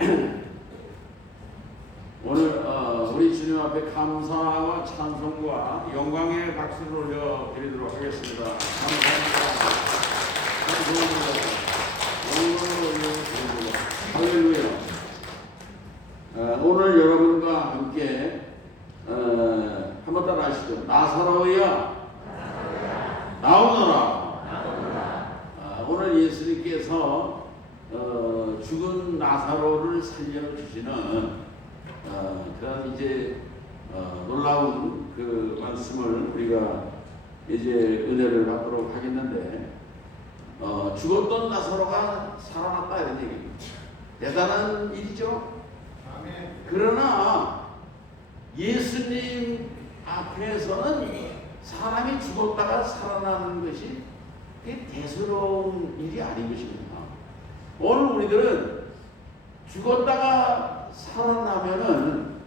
오늘 우리 주님 앞에 감사와 찬송과 영광의 박수를 올려 드리도록 하겠습니다. 감사합니다. 할렐루야. 오늘 여러분과 함께 한번 따라 하시죠. 나사로야 나오너라. 오늘 예수님께서 죽은 나사로를 살려주시는 그런 이제 놀라운 그 말씀을 우리가 이제 은혜를 받도록 하겠는데, 죽었던 나사로가 살아났다 이런 얘기입니다. 대단한 일이죠. 그러나 예수님 앞에서는 사람이 죽었다가 살아나는 것이 대수로운 일이 아닌 것입니다. 오늘 우리들은 죽었다가 살아나면은,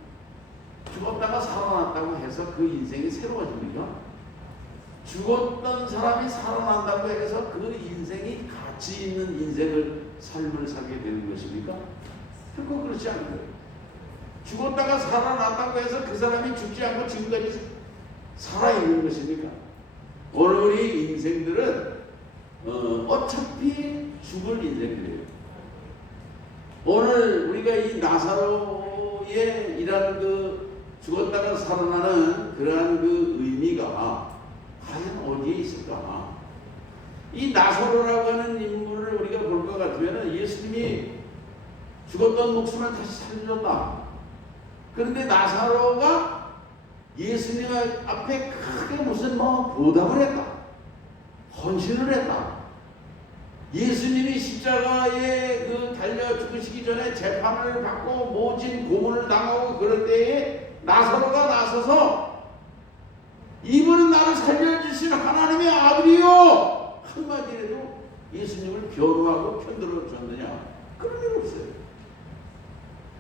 죽었다가 살아났다고 해서 그 인생이 새로워집니까? 죽었던 사람이 살아난다고 해서 그 인생이 가치 있는 삶을 살게 되는 것입니까? 결코 그렇지 않은 거예요. 죽었다가 살아났다고 해서 그 사람이 죽지 않고 지금까지 살아있는 것입니까? 오늘 우리 인생들은 어차피 죽을 인생들이에요. 오늘 우리가 이 나사로의 이런 그 죽었다가 살아나는 그러한 그 의미가 과연 어디에 있을까? 이 나사로라고 하는 인물을 우리가 볼 것 같으면 예수님이 죽었던 목숨을 다시 살려줬다. 그런데 나사로가 예수님 앞에 크게 무슨 보답을 했다. 헌신을 했다. 예수님이 십자가에 달려 죽으시기 전에 재판을 받고 모진 고문을 당하고 그럴 때에 나사로가 나서서 이분은 나를 살려주신 하나님의 아들이요 한마디라도 예수님을 변호하고 편들어 줬느냐? 그런 일 없어요.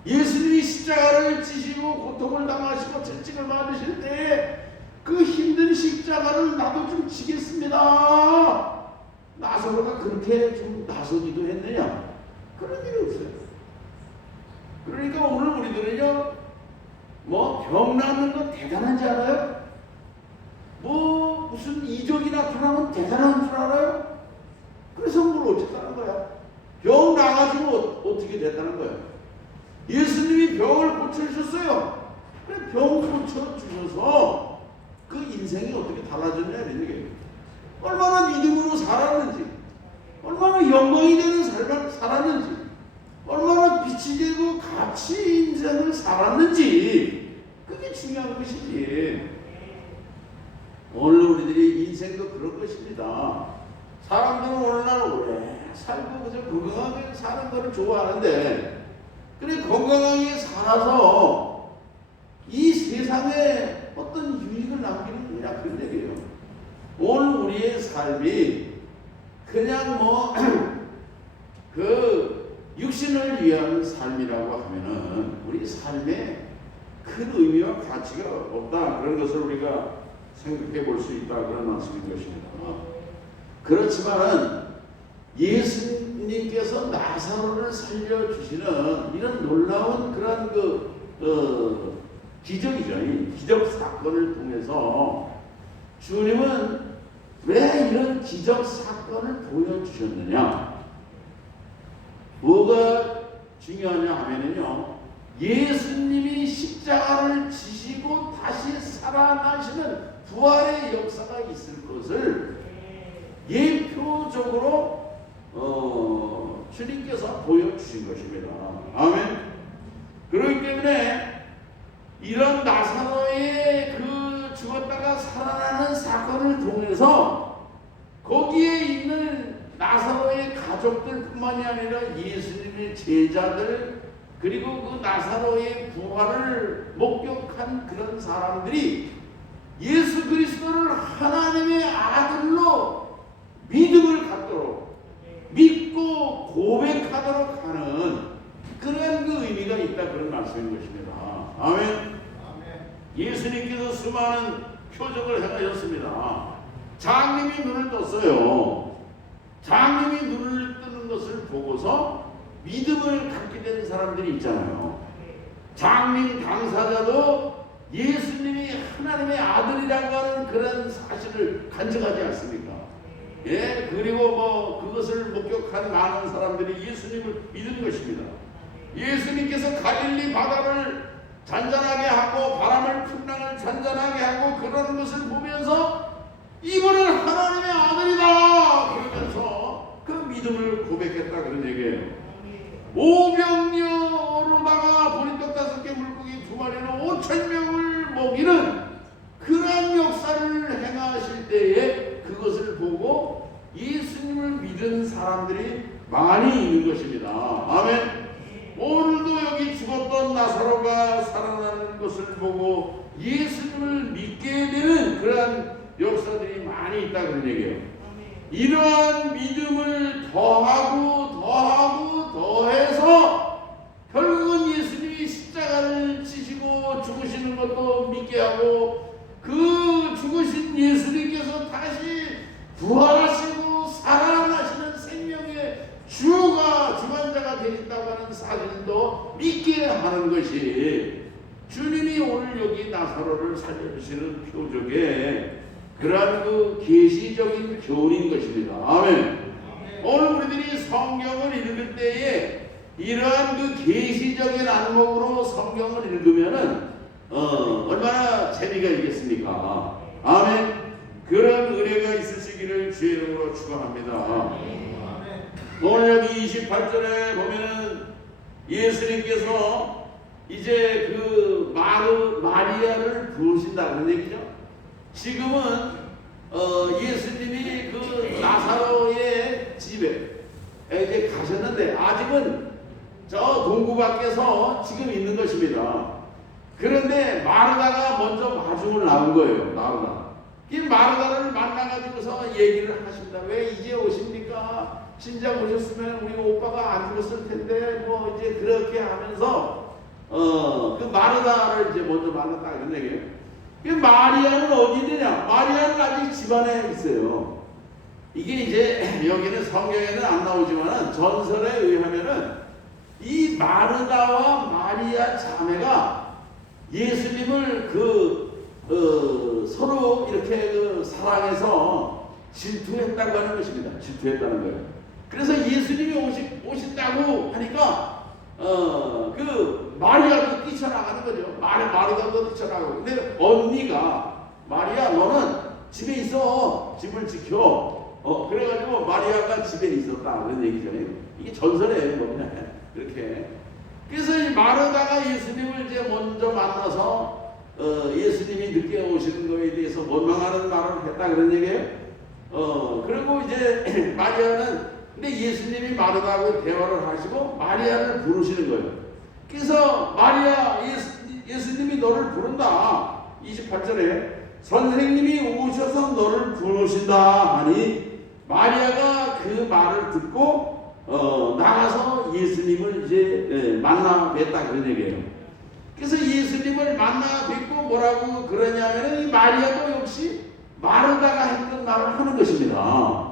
예수님이 십자가를 지시고 고통을 당하시고 채찍을 맞으실 때에 그 힘든 십자가를 나도 좀 지겠습니다. 나사로가 그렇게 좀 나서기도 했느냐? 그런 일이 없어요. 그러니까 오늘 우리들은요, 병 낫는 거 대단한지 알아요? 무슨 이적이 나타나면 대단한 줄 알아요? 그래서 뭘 어쨌다는 거야? 병 나가지고 어떻게 됐다는 거야? 예수님이 병을 고쳐주셨어요. 그래, 병 고쳐주셔서 그 인생이 어떻게 달라졌냐 이런 얘기예요. 얼마나 믿음으로 살았는지, 얼마나 영광이 되는 삶을 살았는지, 얼마나 빛이 되고 가치 인생을 살았는지, 그게 중요한 것이지. 오늘 우리들이 인생도 그런 것입니다. 사람들은 오늘날 오래 살고 그저 건강하게 사는 것을 좋아하는데, 그래 건강하게 살아서 이 세상에 어떤 유익을 남기는 거냐 그런 얘기예요. 오늘 우리의 삶이 그냥 그 육신을 위한 삶이라고 하면은 우리 삶에 큰 의미와 가치가 없다, 그런 것을 우리가 생각해 볼 수 있다, 그런 말씀인 것입니다. 그렇지만은 예수님께서 나사로를 살려주시는 이런 놀라운 그런 기적이죠. 이 기적 사건을 통해서 주님은 왜 이런 기적 사건을 보여주셨느냐? 뭐가 중요하냐 하면은요, 예수님이 십자가를 지시고 다시 살아나시는 부활의 역사가 있을 것을 예표적으로 주님께서 보여주신 것입니다. 아멘. 그렇기 때문에 이런 나사로의 그 죽었다가 살아나는 사건을 통해서 거기에 있는 나사로의 가족들뿐만이 아니라 예수님의 제자들, 그리고 그 나사로의 부활을 목격한 그런 사람들이 예수 그리스도를 하나님의 아들로 믿음을 갖도록, 믿고 고백하도록 하는 그런 그 의미가 있다, 그런 말씀인 것입니다. 아멘. 예수님께서 수많은 표적을 행하셨습니다. 장님이 눈을 떴어요. 장님이 눈을 뜨는 것을 보고서 믿음을 갖게 된 사람들이 있잖아요. 장림 당사자도 예수님이 하나님의 아들이라고 하는 그런 사실을 간증하지 않습니까? 예, 그리고 뭐 그것을 목격한 많은 사람들이 예수님을 믿은 것입니다. 예수님께서 갈릴리 바다를 잔잔하게 하고 바람을 풍랑을 잔잔하게 하고 그러는 것을 보면서 이분은 하나님의 아들이다 그러면서 그 믿음을 고백했다 그런 얘기예요. 오병이어로다가 보리떡 5개 물고기 2마리는 5,000명을 먹이는 그러한 역사를 행하실 때에 그것을 보고 예수님을 믿은 사람들이 많이 있는 것입니다. 아멘. 오늘도 여기 죽었던 나사로가 살아나는 것을 보고 예수님을 믿게 되는 그러한 역사들이 많이 있다 그런 얘기예요. 이러한 믿음을 더해서 결국은 예수님이 십자가를 지시고 죽으시는 것도 믿게 하고 그 죽으신 예수님께서 다시 부활하시고 살아나시는 생명의 주관자가 되신다고 하는 사실도 믿게 하는 것이 주님이 오늘 여기 나사로를 살려주시는 표적의 그러한 그 계시적인 교훈인 것입니다. 아멘. 오늘 우리들이 성경을 읽을 때에 이러한 그 계시적인 안목으로 성경을 읽으면은 얼마나 재미가 있겠습니까? 아멘. 그런 은혜가 있으시기를 주의 이름으로 축원합니다. 오늘 여기 28절에 보면은 예수님께서 이제 그 마리아를 부르신다 그런 얘기죠. 지금은 예수님이 그 나사로의 집에 이제 가셨는데 아직은 저 동구 밖에서 지금 있는 것입니다. 그런데 마르다가 먼저 마중을 나온 거예요. 이 마르다를 만나가지고서 얘기를 하십니다. 왜 이제 오십니까? 진작 오셨으면 우리 오빠가 안 죽었을 텐데 뭐 이제 그렇게 하면서 그 마르다를 이제 먼저 만났다 그런 얘기예요. 마리아는 어디 있느냐? 마리아는 아직 집안에 있어요. 이게 이제 여기는 성경에는 안 나오지만 전설에 의하면은 이 마르다와 마리아 자매가 예수님을 서로 이렇게 사랑해서 질투했다고 하는 것입니다. 질투했다는 거예요. 그래서 예수님이 오신다고 하니까 그 마리아도 뛰쳐나가는 거죠. 마리아도 뛰쳐나가고. 근데 언니가 마리아 너는 집에 있어. 집을 지켜. 그래가지고 마리아가 집에 있었다 그런 얘기죠. 이게 전설이에요. 뭐냐 이렇게. 그래서 이 마르다가 예수님을 이제 먼저 만나서 예수님이 늦게 오시는 거에 대해서 원망하는 말을 했다 그런 얘기예요. 그리고 이제 마리아는 근데 예수님이 마르다하고 대화를 하시고 마리아를 부르시는 거예요. 그래서 예수님이 너를 부른다. 28절에 선생님이 오셔서 너를 부르신다 하니 마리아가 그 말을 듣고 나가서 예수님을 이제 만나 뵀다 그런 얘기예요. 그래서 예수님을 만나 뵙고 뭐라고 그러냐면은 이 마리아도 역시 마르다가 했던 말을 하는 것입니다.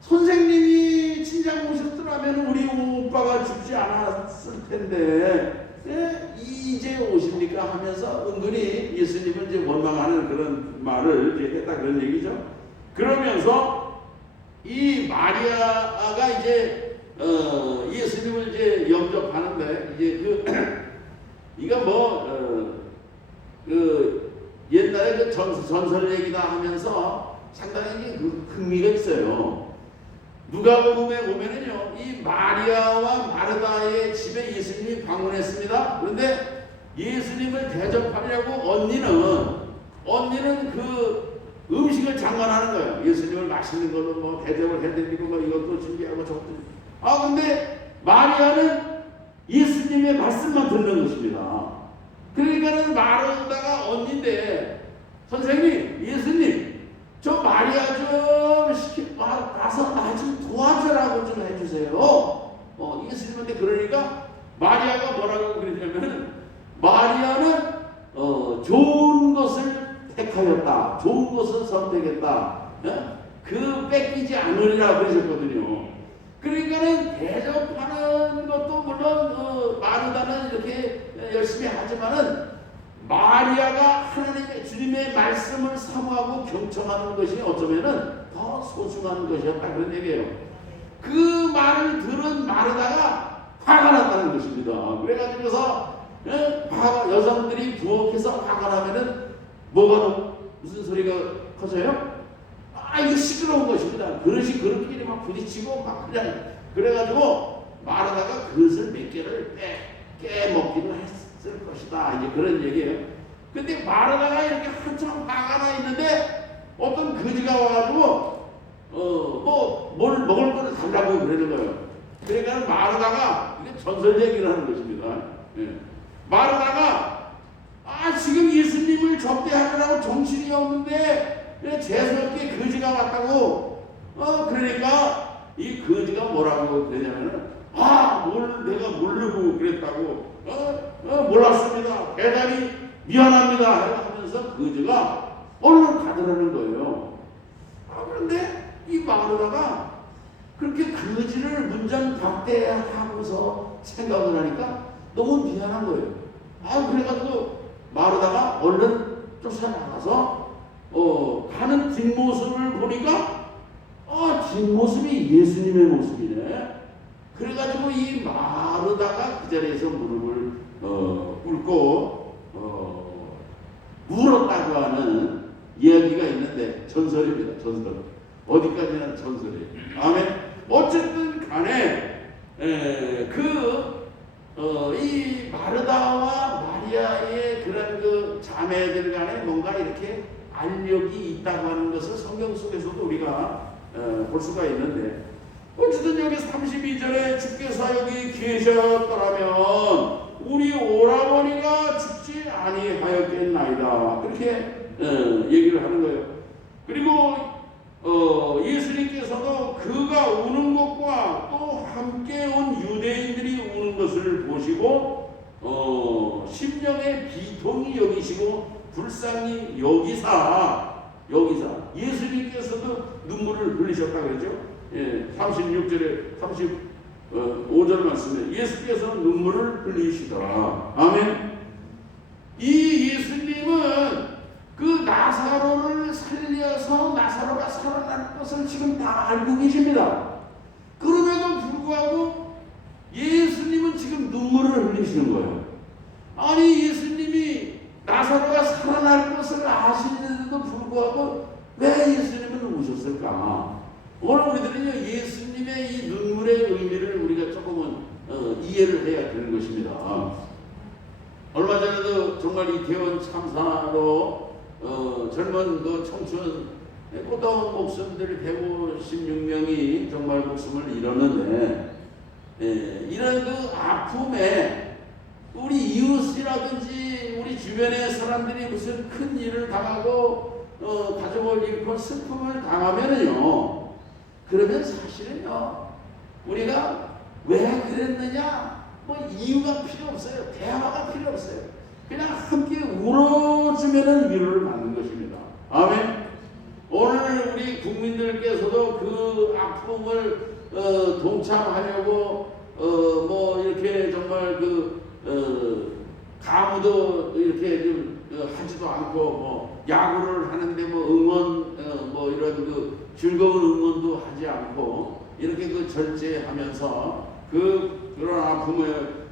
선생님이 진작 오셨더라면 우리 오빠가 죽지 않았을 텐데 이제 오십니까 하면서 은근히 예수님을 이제 원망하는 그런 말을 이제 했다 그런 얘기죠. 그러면서 이 마리아가 이제 예수님을 이제 영접하는데 이제 이거 옛날에 그 전설 얘기다 하면서 상당히 흥미가 있어요. 누가복음에 보면은요, 이 마리아와 마르다의 집에 예수님이 방문했습니다. 그런데 예수님을 대접하려고 언니는 그 음식을 장만하는 거예요. 예수님을 맛있는 걸로 뭐 대접을 해드리고 뭐 이것도 준비하고 저것도. 근데 마리아는 예수님의 말씀만 듣는 것입니다. 그러니까는 마르다가 언니인데 선생님, 예수님, 저 마리아 좀 와서 나 좀 도와주라고 좀 해주세요. 예수님한테 그러니까 마리아가 뭐라고 그랬냐면은 마리아는 좋은 것을 택하였다. 좋은 것을 선택했다. 그 뺏기지 않으리라 그러셨거든요. 그러니까는 대접하는 것도 물론 마르다는 이렇게 열심히 하지만은 마리아가 하나님의 주님의 말씀을 사모하고 경청하는 것이 어쩌면은 더 소중한 것이었다 그런 얘기예요. 그 말을 들은 마르다가 화가 났다는 것입니다. 그래가지고서 여성들이 부엌에서 화가 나면은 뭐가 무슨 소리가 커져요? 이거 시끄러운 것입니다. 그릇이 그릇끼리 막 부딪히고 막 그냥 그래가지고 마르다가 그릇을 몇 개를 깨먹기도 했을 것이다. 이제 그런 얘기예요. 근데 마르다가 이렇게 한참 화가 나 있는데 어떤 거지가 와가지고 뭘 먹을 거를 달라고 그러는 거예요. 그러니까 마르다가 이게 전설 얘기를 하는 것입니다. 마르다가 지금 예수님을 접대하느라고 정신이 없는데 재수없게 거지가 왔다고 그러니까 이 거지가 뭐라고 그러냐면은 내가 모르고 그랬다고 몰랐습니다. 대단히 미안합니다 하면서 거지가 얼른 가더라는 거예요. 그런데 이 마르다가 그렇게 거지를 문전박대하고서 생각을 하니까 너무 미안한 거예요. 그래가지고 마르다가 얼른 쫓아나가서 가는 뒷모습을 보니까 뒷모습이 예수님의 모습이네. 그래가지고 이 마르다가 그 자리에서 무릎을 꿇고 울었다고 하는 이야기가 있는데 전설입니다. 전설. 어디까지나 전설이에요. 아멘. 어쨌든 간에 이 마르다와 마리아의 그런 그 자매들 간에 뭔가 이렇게 알력이 있다고 하는 것을 성경 속에서도 우리가 볼 수가 있는데, 어쨌든 여기 32절에 주께서 여기 계셨더라면 우리 오라버니가 죽지 아니하였겠나이다. 그렇게 얘기를 하는 거예요. 그리고 예수님께서도 그가 우는 것과 또 함께 온 유대인들이 우는 것을 보시고 심령의 비통이 여기시고 불쌍히 여기사 예수님께서도 눈물을 흘리셨다 그러죠. 36절에 35절 말씀에 예수께서는 눈물을 흘리시더라. 아멘. 이 예수님은 그 나사로를 살려서 나사로가 살아날 것을 지금 다 알고 계십니다. 그럼에도 불구하고 예수님은 지금 눈물을 흘리시는 거예요. 아니 예수님이 나사로가 살아날 것을 아시는데도 불구하고 왜 예수님은 우셨을까? 오늘 우리들은요 예수님의 이 눈물의 의미를 우리가 조금은 이해를 해야 되는 것입니다. 얼마 전에도 정말 이태원 참사로 젊은 그 청춘 꽃다운 목숨들 156명이 정말 목숨을 잃었는데 이런 그 아픔에 우리 이웃이라든지 우리 주변의 사람들이 무슨 큰 일을 당하고 가족을 잃고 슬픔을 당하면은요, 그러면 사실은요 우리가 왜 그랬느냐 이유가 필요 없어요. 대화가 필요 없어요. 그냥 함께 울어주면은 위로를 받는 것입니다. 아멘. 오늘 우리 국민들께서도 그 아픔을 동참하려고 이렇게 정말 가무도 이렇게 좀 하지도 않고 야구를 하는데 응원 이런 즐거운 응원도 하지 않고 이렇게 절제하면서 그런 아픔에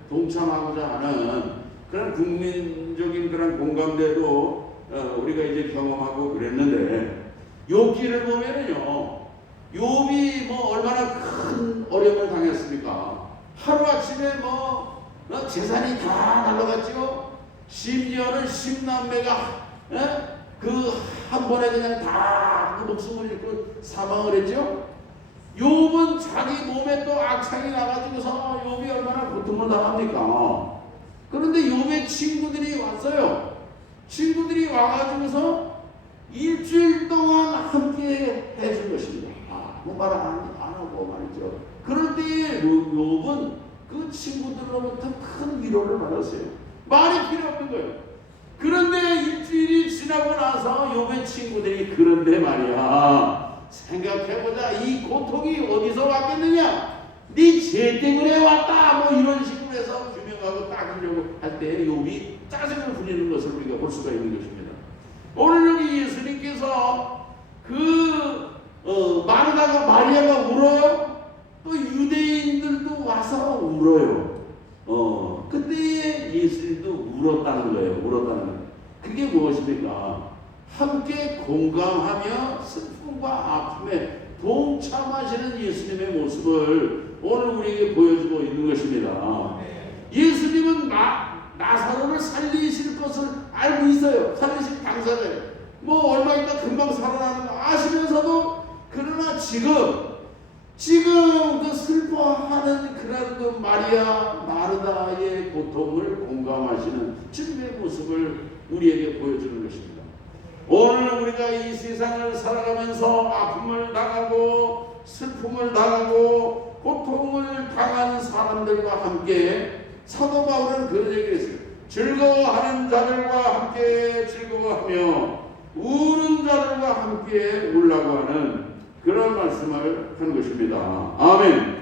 동참하고자 하는 그런 국민적인 그런 공감대로 우리가 이제 경험하고 그랬는데, 욥기를 보면은요, 욥이 얼마나 큰 어려움을 당했습니까? 하루아침에 재산이 다 날라갔죠. 심지어는 10남매가 한 번에 그냥 다 그 목숨을 잃고 사망을 했죠. 욥은 자기 몸에 또 악창이 나가지고서 욥이 얼마나 고통을 당합니까? 그런데 욥의 친구들이 왔어요. 친구들이 와가지고서 일주일 동안 함께 해준 것입니다. 아무 말 안 하고 말이죠. 그럴 때에 욥은 그 친구들로부터 큰 위로를 받았어요. 말이 필요 없는 거예요. 그런데 일주일이 지나고 나서 욥의 친구들이 그런데 말이야, 생각해보자. 이 고통이 어디서 왔겠느냐? 네 죄 때문에 왔다 뭐 이런 식으로 해서 규명하고 따지려고 할 때 욥이 짜증을 부리는 것을 우리가 볼 수가 있는 것입니다. 오늘 여기 예수님께서 마르다가 마리아가 울어요. 또 유대인들도 와서 울어요. 그때 예수님도 울었다는 거예요. 울었다는 거예요. 그게 무엇입니까? 함께 공감하며 슬픔과 아픔에 동참하시는 예수님의 모습을 오늘 우리에게 보여주고 있는 것입니다. 예수님은 나사로를 살리실 것을 알고 있어요. 살리실 당사자예요. 뭐 얼마 있다 금방 살아나는 거 아시면서도 그러나 지금 그 슬퍼하는 그런 그 마리아 마르다의 고통을 공감하시는 주님의 모습을 우리에게 보여주는 것입니다. 오늘 우리가 이 세상을 살아가면서 아픔을 당하고 슬픔을 당하고 고통을 당하는 사람들과 함께 사도 바울은 그런 얘기를 했어요. 즐거워하는 자들과 함께 즐거워하며 우는 자들과 함께 울라고 하는 그런 말씀을 한 것입니다. 아멘.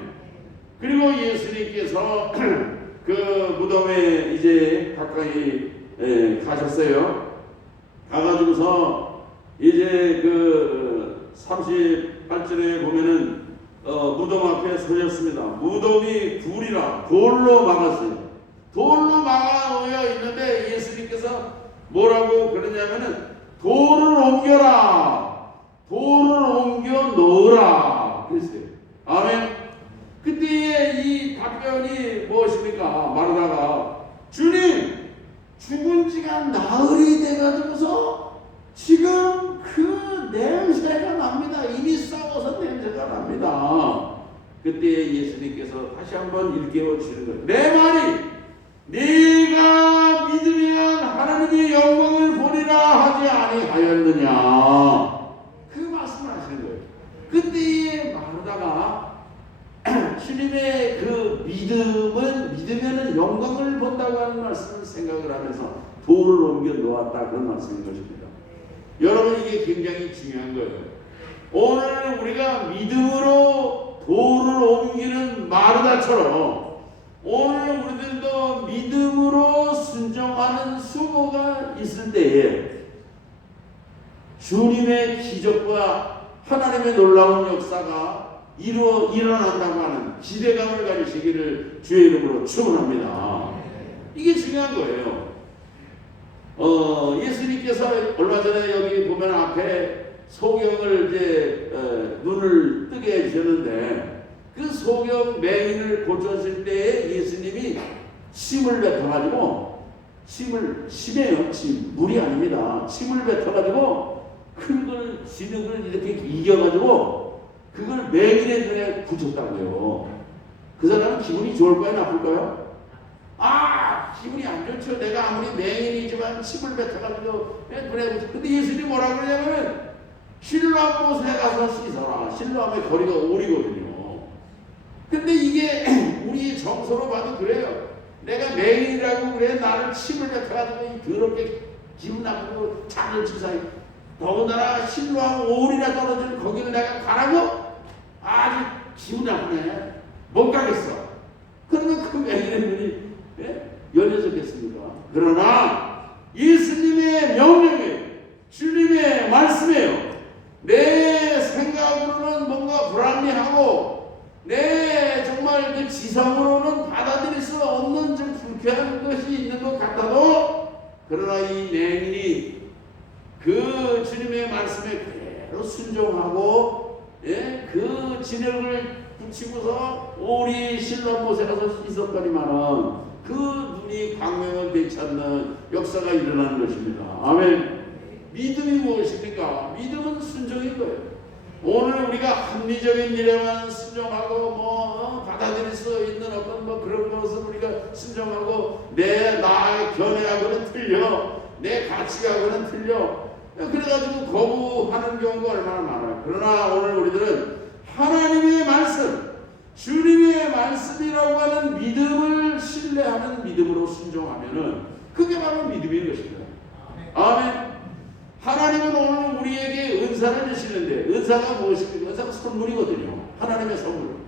그리고 예수님께서 그 무덤에 이제 가까이 가셨어요. 가가지고서 이제 그 38절에 보면은 무덤 앞에 서셨습니다. 무덤이 둘이라 돌로 막았어요. 돌로 막아놓여 있는데 예수님께서 뭐라고 그러냐면은 돌을 옮겨라. 돌을 옮겨 놓으라. 그랬어요. 아멘. 그때의 이 답변이 무엇입니까? 마르다가 주님 죽은 지가 나흘이 돼가지고서 지금 그 냄새가 납니다. 이미 싸워서 냄새가 납니다. 그때 예수님께서 다시 한번 일깨워 주시는 거예요. 내 말이 네가 믿으면 하나님의 영광을 보리라 하지 아니하였느냐. 그 말씀을 하시는 거예요. 그때에 마르다가 주님의 그 믿으면은 영광을 본다고 하는 말씀을 생각을 하면서 돌을 옮겨 놓았다 그런 말씀인 것입니다. 여러분 이게 굉장히 중요한 거예요. 오늘 우리가 믿음으로 돌을 옮기는 마르다처럼 오늘 우리들도 믿음으로 순종하는 수고가 있을 때에 주님의 기적과 하나님의 놀라운 역사가 일어난다고 하는 기대감을 가지시기를 주의 이름으로 축원합니다. 이게 중요한 거예요. 예수님께서 얼마 전에 여기 보면 앞에 소경을 이제 눈을 뜨게 해주셨는데 그 소경 맹인을 고쳐줄 때에 예수님이 침을 뱉어가지고 침이에요. 물이 아닙니다. 침을 뱉어가지고 그걸 진흙을 이렇게 이겨가지고 그걸 맹인의 눈에 붙였다고요. 그 사람은 기분이 좋을까요? 나쁠까요? 기분이 안 좋죠. 내가 아무리 맹인이지만 침을 뱉어가지고 눈에 붙여. 근데 예수님이 뭐라고 그러냐면 실로암 못에 가서 씻어라. 실로암의 거리가 오리거든요. 근데 이게 우리 정서로 봐도 그래요. 내가 맹인이라고 그래 나를 침을 뱉어가지고 더럽게 기분 나쁘고 잔을 치사해. 더군다나 실로암 오리나 떨어지는 거기를 내가 가라고? 아주 기분 나쁘네. 못 가겠어. 그러면 그 맹인의 눈이 열려졌겠습니까? 그러나 예수님의 명령이에요. 주님의 말씀이에요. 내 생각으로는 뭔가 불합리하고 내 정말 그 지성으로는 받아들일 수 없는 좀 불쾌한 것이 있는 것 같아도 그러나 이 맹인이 그 주님의 말씀에 그대로 순종하고 그 진흙을 붙이고서 오리 실로 못에 가서 있었더니만은 그 눈이 광명을 되찾는 역사가 일어나는 것입니다. 아멘. 믿음이 무엇입니까? 믿음은 순종인 거예요. 오늘 우리가 합리적인 일에만 순종하고 받아들일 수 있는 어떤 그런 것을 우리가 순종하고 나의 견해하고는 틀려, 내 가치하고는 틀려. 그래가지고 거부하는 경우가 얼마나 많아요. 그러나 오늘 우리들은 하나님의 말씀, 주님의 말씀이라고 하는 믿음을 신뢰하는 믿음으로 순종하면은 그게 바로 믿음인 것입니다. 아멘. 하나님은 오늘 우리에게 은사를 주시는데 은사가 무엇입니까? 은사가 선물이거든요. 하나님의 선물.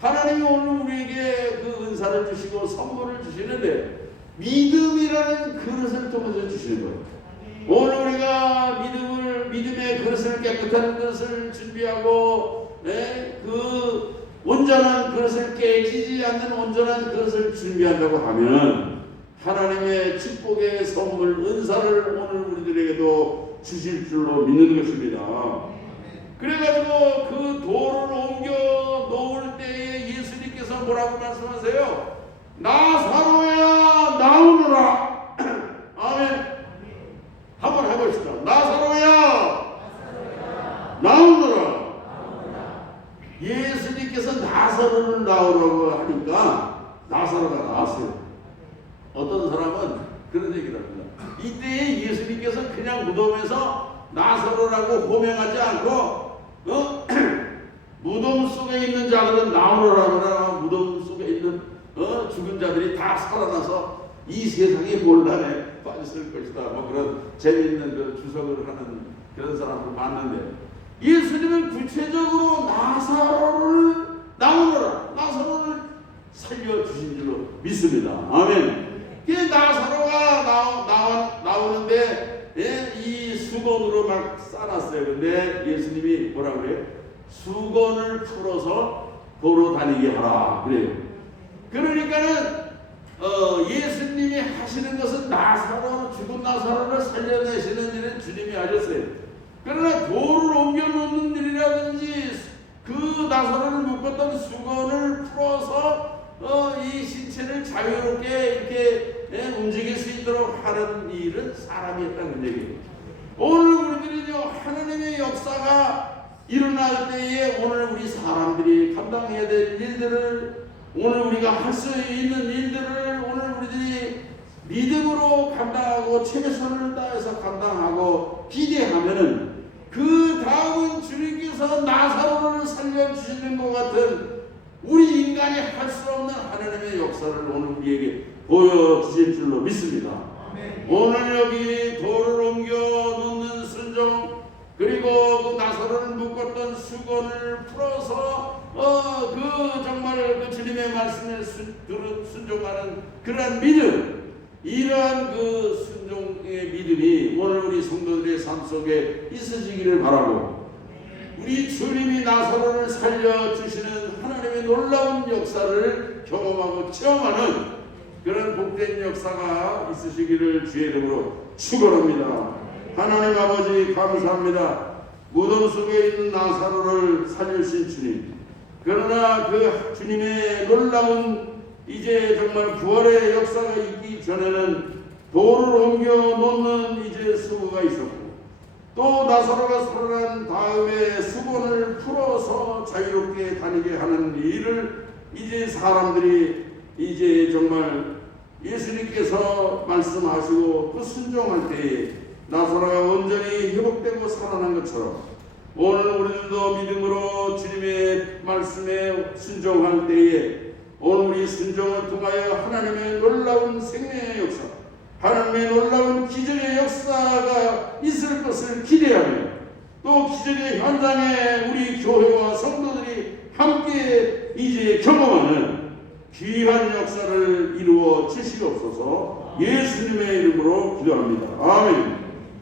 하나님이 오늘 우리에게 그 은사를 주시고 선물을 주시는데 믿음이라는 그릇을 통해서 주시는 거예요. 오늘 우리가 믿음의 그릇을, 깨끗한 그릇을 준비하고, 그 온전한 그릇을, 깨지지 않는 온전한 그릇을 준비한다고 하면 하나님의 축복의 선물, 은사를 오늘 우리들에게도 주실 줄로 믿는 것입니다. 그래가지고 그 돌을 옮겨 놓을 때에 예수님께서 뭐라고 말씀하세요? 나사로야 나오너라. 아멘. 한번 해봅시다. 나사로야 나오너라. 예수님께서 나사로를 나오라고 하니까 나사로가 나왔어요. 어떤 사람은 그런 얘기를 합니다. 이때에 예수님께서 그냥 무덤에서 나사로라고 호명하지 않고 무덤 속에 있는 자들은 나오너라 그러나 무덤 속에 있는 죽은 자들이 다 살아나서 이 세상의 혼란에 빠졌을 것이다. 뭐 그런 재미있는 그 주석을 하는 그런 사람을 봤는데 예수님은 구체적으로 나사로를 나오너라, 나사로를 살려주신 줄로 믿습니다. 아멘. 그 나사로가 나오는데 이 수건으로 막 싸놨어요. 근데 예수님이 뭐라고 그래요? 수건을 풀어서 걸어 다니게 하라 그래요. 그러니까는 예수님이 하시는 것은 죽은 나사로를 살려내시는 일은 주님이 하셨어요. 그러나 돌을 옮겨 놓는 일이라든지 그 나사로를 묶었던 수건을 풀어서 이 신체를 자유롭게 이렇게 움직일 수 있도록 하는 일은 사람이 했다는 얘기예요. 오늘 우리들은요, 하나님의 역사가 일어날 때에 오늘 우리 사람들이 감당해야 될 일들을, 오늘 우리가 할 수 있는 일들을 오늘 우리들이 믿음으로 감당하고 최선을 다해서 감당하고 기대하면은 그 다음은 주님께서 나사로를 살려주시는 것 같은 우리 인간이 할 수 없는 하나님의 역사를 오늘 우리에게 보여주실 줄로 믿습니다. 아멘. 오늘 여기 돌을 옮겨 놓는 순종, 그리고 그 나사로를 묶었던 수건을 풀어서 그 정말 그 주님의 말씀에 순종하는 그러한 믿음, 이러한 그 순종의 믿음이 오늘 우리 성도들의 삶 속에 있으시기를 바라고, 우리 주님이 나사로를 살려주시는 하나님의 놀라운 역사를 경험하고 체험하는 그런 복된 역사가 있으시기를 주의 이름으로 축원합니다. 하나님 아버지 감사합니다. 무덤 속에 있는 나사로를 살려주신 주님, 그러나 그 주님의 놀라운 이제 정말 부활의 역사가 있기 전에는 돌을 옮겨 놓는 이제 수고가 있었고, 또 나사로가 살아난 다음에 수건을 풀어서 자유롭게 다니게 하는 일을 이제 사람들이 이제 정말 예수님께서 말씀하시고 그 순종할 때에 나사로가 온전히 회복되고 살아난 것처럼 오늘 우리들도 믿음으로 주님의 말씀에 순종할 때에 오늘 우리 순종을 통하여 하나님의 놀라운 생명의 역사, 하나님의 놀라운 기적의 역사가 있을 것을 기대하며, 또 기적의 현장에 우리 교회와 성도들이 함께 이제 경험하는 귀한 역사를 이루어 주시옵소서. 예수님의 이름으로 기도합니다. 아멘.